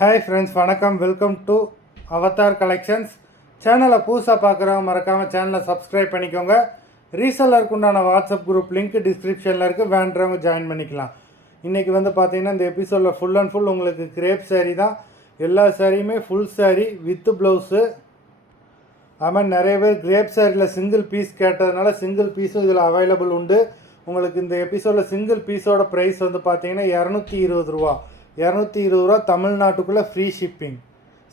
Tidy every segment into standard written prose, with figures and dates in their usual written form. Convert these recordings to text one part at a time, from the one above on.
Hi friends, வணக்கம். Welcome to Avatar collections. சேனலை புதுசாக பார்க்குறவங்க மறக்காமல் சேனலை சப்ஸ்கிரைப் பண்ணிக்கோங்க. ரீசெல்லருக்கு உண்டான வாட்ஸ்அப் குரூப் லிங்க் டிஸ்கிரிப்ஷனில் இருக்குது, வேண்டவங்க ஜாயின் பண்ணிக்கலாம். இன்றைக்கி பார்த்தீங்கன்னா இந்த எபிசோடில் ஃபுல் அண்ட் ஃபுல் உங்களுக்கு கிரேப் சாரீ தான். எல்லா சாரியுமே ஃபுல் சாரீ வித் ப்ளவுஸு. அதுமாதிரி நிறைய பேர் கிரேப் சாரியில் சிங்கிள் பீஸ் கேட்டதுனால சிங்கிள் பீஸும் இதில் அவைலபிள் உண்டு. உங்களுக்கு இந்த எபிசோடில் சிங்கிள் பீஸோட ப்ரைஸ் பார்த்தீங்கன்னா 220 ரூபா. 220 ரூபா தமிழ்நாட்டுக்குள்ளே ஃப்ரீ ஷிப்பிங்.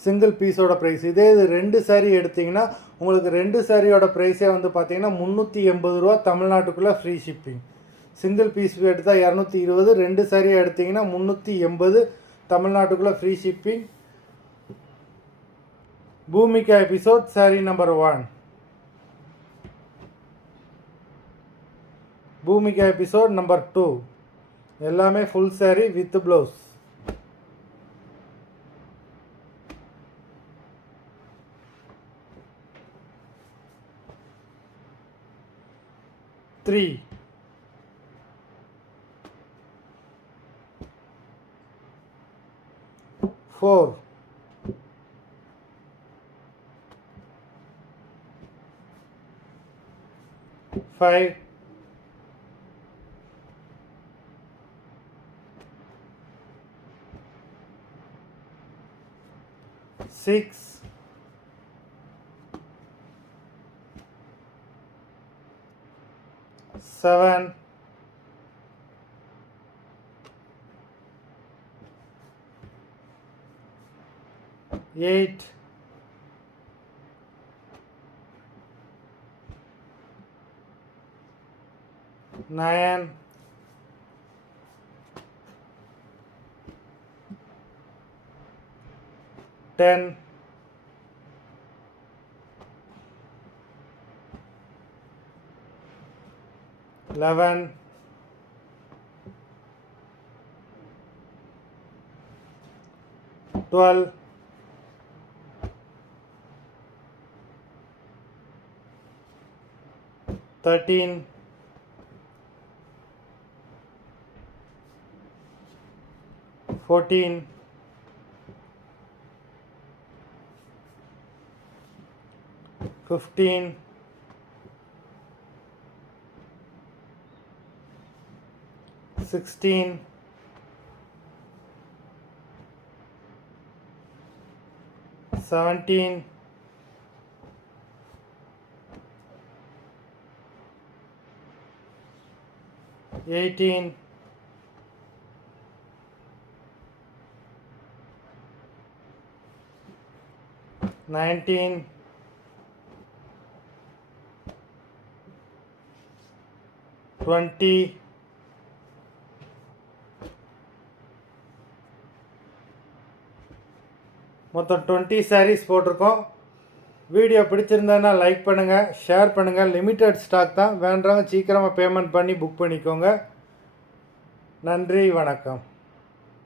சிங்கிள் பீஸோட ப்ரைஸ். இதே இது 2 சாரீ எடுத்திங்கன்னா உங்களுக்கு 2 சாரியோட ப்ரைஸே பார்த்தீங்கன்னா 380 ரூபா தமிழ்நாட்டுக்குள்ளே ஃப்ரீ ஷிப்பிங். சிங்கிள் பீஸ் எடுத்தால் 220, 2 சாரியாக எடுத்திங்கன்னா 380 தமிழ்நாட்டுக்குள்ளே free shipping. Bhoomika episode sari number 1. Bhoomika episode number 2 எல்லாமே full sari with blouse. Three, 4, 5, 6, 7, 8, 9, 10, 11, 12, 13, 14, 15, 16, 17, 18, 19, 20, மொத்தம் 20 சாரீஸ் போட்டிருக்கோம். வீடியோ பிடிச்சிருந்தேன்னா லைக் பண்ணுங்கள், ஷேர் பண்ணுங்கள். லிமிட்டட் ஸ்டாக் தான், வேண்டவங்க சீக்கிரமாக பேமெண்ட் பண்ணி புக் பண்ணிக்கோங்க. நன்றி, வணக்கம்.